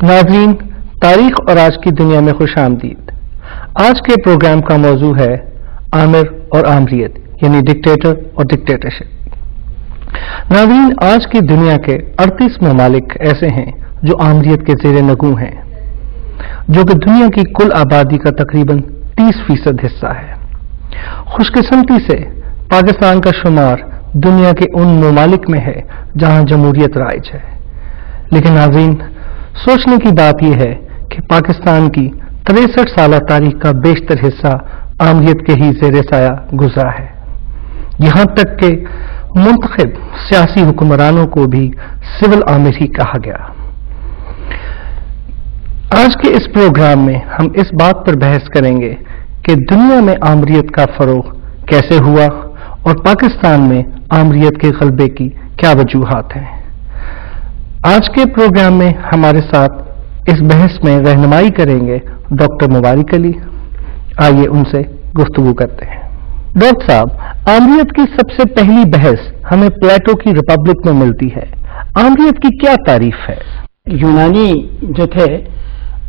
नाज़रीन, तारीख और आज की दुनिया में खुश आमदीद। आज के प्रोग्राम का मौजू है आमिर और आमरियत, यानी डिक्टेटर और डिक्टेटरशिप। नाज़रीन, आज की दुनिया के 38 ममालिक ऐसे हैं जो आमरियत के ज़ेरे नगू हैं, जो कि दुनिया की कुल आबादी का तकरीबन 30% हिस्सा है। खुशकिस्मती से पाकिस्तान का शुमार दुनिया के उन ममालिक में है जहां जमहूरियत राइज है। लेकिन नाज़रीन, सोचने की बात यह है कि पाकिस्तान की 63 साल तारीख का बेशतर हिस्सा आमरियत के ही ज़ेरे साया गुजरा है। यहां तक कि मुंतखब सियासी हुक्मरानों को भी सिविल आमिर ही कहा गया। आज के इस प्रोग्राम में हम इस बात पर बहस करेंगे कि दुनिया में आमरियत का फरोग कैसे हुआ और पाकिस्तान में आमरियत के गलबे की क्या वजूहात हैं। आज के प्रोग्राम में हमारे साथ इस बहस में रहनुमाई करेंगे डॉक्टर मुबारिक अली। आइए उनसे गुफ्तगू करते हैं। डॉक्टर साहब, आमरियत की सबसे पहली बहस हमें प्लेटो की रिपब्लिक में मिलती है। आमरियत की क्या तारीफ है? यूनानी जो थे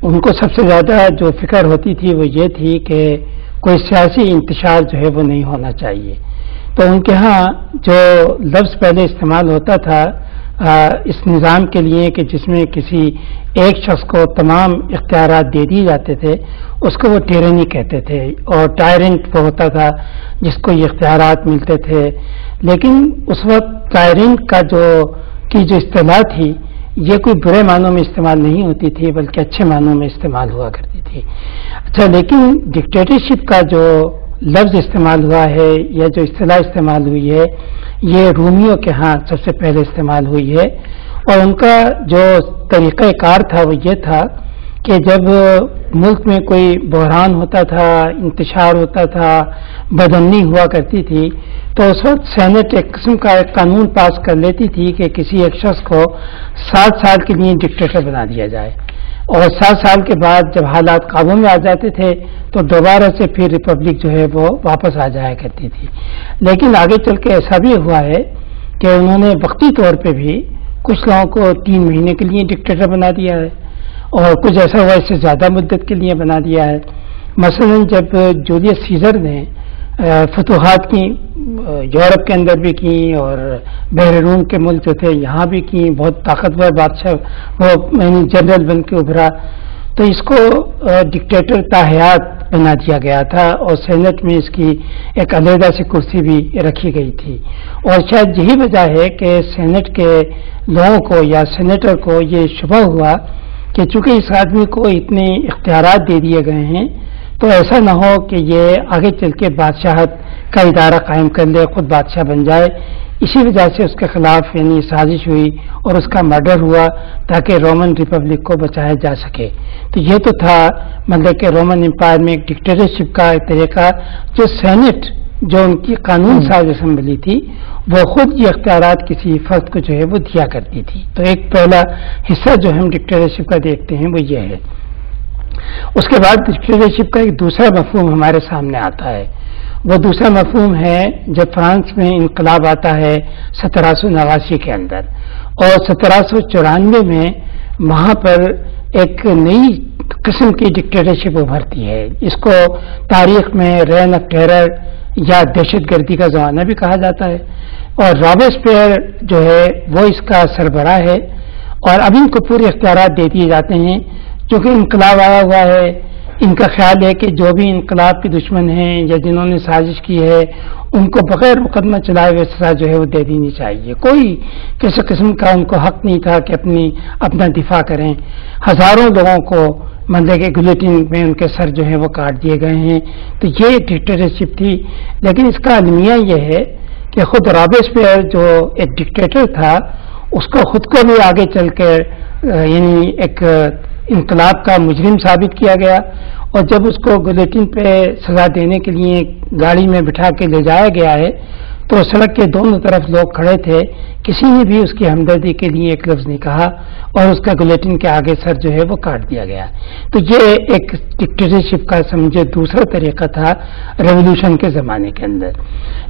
उनको सबसे ज्यादा जो फिक्र होती थी वो ये थी कि कोई सियासी इंतशार जो है वो नहीं होना चाहिए। तो उनके यहाँ जो लफ्ज पहले इस्तेमाल होता था इस निज़ाम के लिए कि जिसमें किसी एक शख्स को तमाम इख्तियारात दे दिए जाते थे, उसको वो टिरनी कहते थे। और टायरेंट वो होता था जिसको ये इख्तियारात मिलते थे। लेकिन उस वक्त टायरेंट का जो इस्तेलाह थी ये कोई बुरे मानों में इस्तेमाल नहीं होती थी, बल्कि अच्छे मानों में इस्तेमाल हुआ करती थी। अच्छा, लेकिन डिक्टेटरशिप का जो लफ्ज इस्तेमाल हुआ है या जो इस्तेलाह इस्तेमाल हुई है ये रूमियों के यहाँ सबसे पहले इस्तेमाल हुई है। और उनका जो तरीक़ाकार था वो ये था कि जब मुल्क में कोई बहरान होता था, इंतशार होता था, बदअमनी हुआ करती थी, तो उस वक्त सेनेट एक किस्म का एक कानून पास कर लेती थी कि किसी एक शख्स को 7 साल के लिए डिक्टेटर बना दिया जाए। और 7 साल के बाद जब हालात काबू में आ जाते थे तो दोबारा से फिर रिपब्लिक जो है वो वापस आ जाया करती थी। लेकिन आगे चल के ऐसा भी हुआ है कि उन्होंने वक्ती तौर पे भी कुछ लोगों को 3 महीने के लिए डिक्टेटर बना दिया है और कुछ ऐसा हुआ इससे ज़्यादा मुद्दत के लिए बना दिया है। मसलन जब जूलियस सीजर ने फतूहात की यूरोप के अंदर भी की और बहरून के मुल्क जो थे यहाँ भी की, बहुत ताकतवर बादशाह वो जनरल बन के उभरा, तो इसको डिक्टेटर ताहयात बना दिया गया था और सेनेट में इसकी एक अलहदा सी कुर्सी भी रखी गई थी। और शायद यही वजह है कि सेनेट के लोगों को या सेनेटर को ये शुबह हुआ कि चूंकि इस आदमी को इतने इख्तियारात दे दिए गए हैं तो ऐसा न हो कि ये आगे चल के बादशाहत का इदारा कायम कर ले, खुद बादशाह बन जाए। इसी वजह से उसके खिलाफ यानी साजिश हुई और उसका मर्डर हुआ ताकि रोमन रिपब्लिक को बचाया जा सके। तो ये तो था मतलब कि रोमन एम्पायर में एक डिक्टेटरशिप का एक तरीका, जो सेनेट जो उनकी कानून साज असम्बली थी वो खुद ये इख्तियारात किसी फर्द को जो है वो दिया करती थी। तो एक पहला हिस्सा जो हम डिक्टेटरशिप का देखते हैं वो ये है। उसके बाद डिक्टेटरशिप का एक दूसरा मफहूम हमारे सामने आता है। वो दूसरा मफहूम है जब फ्रांस में इनकलाब आता है 1789 के अंदर, और 1794 में वहाँ पर एक नई किस्म की डिक्टेटरशिप उभरती है। इसको तारीख में रेन ऑफ टेरर या दहशतगर्दी का जमाना भी कहा जाता है। और रॉबेस्पियर जो है वो इसका सरबराह है और अब इनको पूरे इख्तियारात दे दिए जाते हैं। क्योंकि इनकलाब आया हुआ है, इनका ख्याल है कि जो भी इनकलाब के दुश्मन हैं या जिन्होंने साजिश की है उनको बगैर मुकदमा चलाए हुए सजा जो है वो दे देनी चाहिए। कोई किसी किस्म का उनको हक नहीं था कि अपना दिफा करें। हजारों लोगों को मतलब के गिलोटिन में उनके सर जो है वो काट दिए गए हैं। तो ये डिक्टेटरशिप थी। लेकिन इसका अलमिया यह है कि खुद रॉबेस्पियर जो एक डिक्टेटर था उसको खुद को भी आगे चल कर यानी एक इनकलाब का मुजरिम साबित किया गया। और जब उसको गिलोटिन पे सजा देने के लिए गाड़ी में बिठा के ले जाया गया है तो सड़क के दोनों तरफ लोग खड़े थे, किसी ने भी उसकी हमदर्दी के लिए एक लफ्ज नहीं कहा और उसका गिलोटिन के आगे सर जो है वो काट दिया गया। तो ये एक डिक्टेटरशिप का समझे दूसरा तरीका था रेवोल्यूशन के ज़माने के अंदर।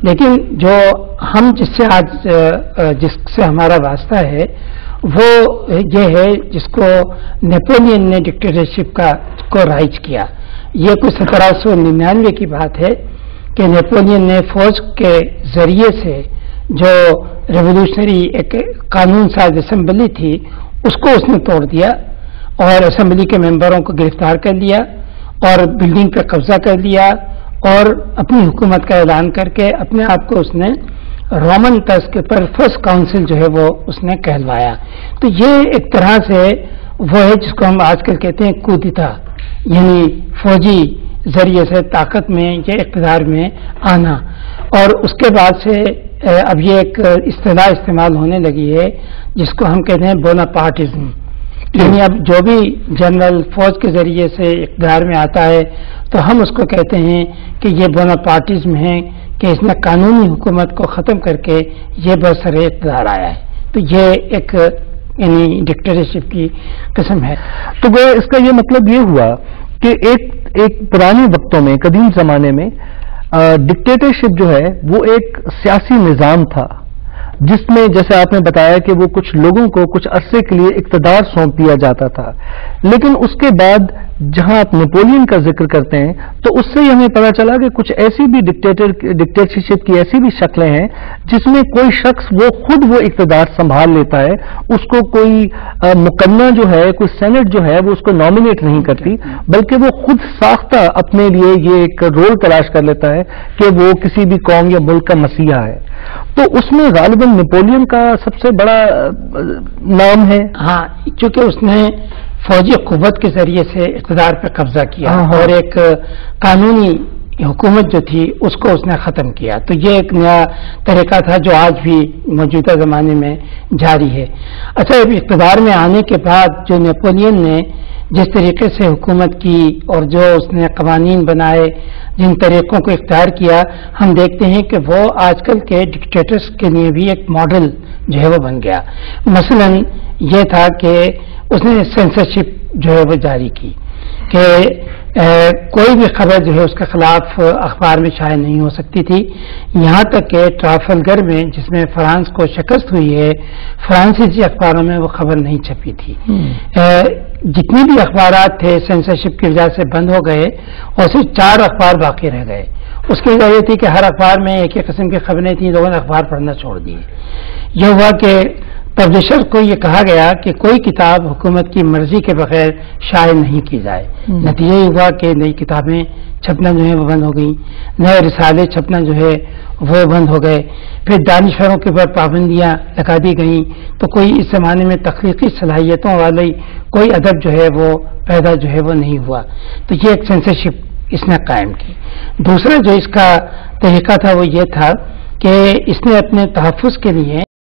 लेकिन जो हम जिससे आज जिससे हमारा वास्ता है وہ یہ ہے جس کو نیپولین نے ڈکٹیٹرشپ کو رائج کیا. یہ کوئی 1799 کی بات ہے کہ نیپولین نے فوج کے ذریعے سے جو ریولوشنری ایک قانون ساز اسمبلی تھی اس کو اس نے توڑ دیا اور اسمبلی کے ممبروں کو گرفتار کر لیا اور بلڈنگ پہ قبضہ کر لیا اور اپنی حکومت کا اعلان کر کے اپنے آپ کو اس نے رومن طرز کے پر فرسٹ کاؤنسل جو ہے وہ اس نے کہلوایا. تو یہ ایک طرح سے وہ ہے جس کو ہم آج کل کہتے ہیں کودتا، یعنی فوجی ذریعے سے طاقت میں یا اقتدار میں آنا. اور اس کے بعد سے اب یہ ایک اصطلاح استعمال ہونے لگی ہے جس کو ہم کہتے ہیں بوناپارٹزم. یعنی اب جو بھی جنرل فوج کے ذریعے سے اقتدار میں آتا ہے تو ہم اس کو کہتے ہیں کہ یہ بوناپارٹزم ہے کہ اس نے قانونی حکومت کو ختم کر کے یہ برسر اقتدار آیا ہے. تو یہ ایک یعنی ڈکٹیٹرشپ کی قسم ہے. تو وہ اس کا یہ مطلب یہ ہوا کہ ایک پرانے وقتوں میں، قدیم زمانے میں ڈکٹیٹرشپ جو ہے وہ ایک سیاسی نظام تھا جس میں جیسے آپ نے بتایا کہ وہ کچھ لوگوں کو کچھ عرصے کے لیے اقتدار سونپ دیا جاتا تھا. لیکن اس کے بعد جہاں آپ نیپولین کا ذکر کرتے ہیں تو اس سے ہمیں پتا چلا کہ کچھ ایسی بھی ڈکٹیٹرشپ کی ایسی بھی شکلیں ہیں جس میں کوئی شخص وہ خود وہ اقتدار سنبھال لیتا ہے. اس کو کوئی مقننہ جو ہے، کوئی سینٹ جو ہے وہ اس کو نامینیٹ نہیں کرتی، بلکہ وہ خود ساختہ اپنے لیے یہ ایک رول تلاش کر لیتا ہے کہ وہ کسی بھی قوم یا ملک کا مسیحا ہے. تو اس میں غالباً نیپولین کا سب سے بڑا نام ہے. ہاں، چونکہ اس نے فوجی قوت کے ذریعے سے اقتدار پہ قبضہ کیا اور ایک قانونی حکومت جو تھی اس کو اس نے ختم کیا. تو یہ ایک نیا طریقہ تھا جو آج بھی موجودہ زمانے میں جاری ہے. اچھا، اب اقتدار میں آنے کے بعد جو نیپولین نے جس طریقے سے حکومت کی اور جو اس نے قوانین بنائے، جن طریقوں کو اختیار کیا، ہم دیکھتے ہیں کہ وہ آج کل کے ڈکٹیٹرز کے لیے بھی ایک ماڈل جو ہے وہ بن گیا. مثلا یہ تھا کہ اس نے سینسرشپ جو ہے وہ جاری کی کہ کوئی بھی خبر جو ہے اس کے خلاف اخبار میں شائع نہیں ہو سکتی تھی. یہاں تک کہ ٹرافلگر میں جس میں فرانس کو شکست ہوئی ہے، فرانسیسی اخباروں میں وہ خبر نہیں چھپی تھی. جتنے بھی اخبارات تھے سینسرشپ کی وجہ سے بند ہو گئے اور صرف 4 اخبار باقی رہ گئے. اس کی وجہ یہ تھی کہ ہر اخبار میں ایک ہی قسم کی خبریں تھیں، لوگوں نے اخبار پڑھنا چھوڑ دیے. یہ ہوا کہ پبلشر کو یہ کہا گیا کہ کوئی کتاب حکومت کی مرضی کے بغیر شائع نہیں کی جائے. نتیجہ یہ ہوا کہ نئی کتابیں چھپنا جو ہے وہ بند ہو گئیں، نئے رسالے چھپنا جو ہے وہ بند ہو گئے. پھر دانشوروں کے اوپر پابندیاں لگا دی گئیں تو کوئی اس زمانے میں تخلیقی صلاحیتوں والی کوئی ادب جو ہے وہ پیدا جو ہے وہ نہیں ہوا. تو یہ ایک سینسرشپ اس نے قائم کی. دوسرا جو اس کا طریقہ تھا وہ یہ تھا کہ اس نے اپنے تحفظ کے لیے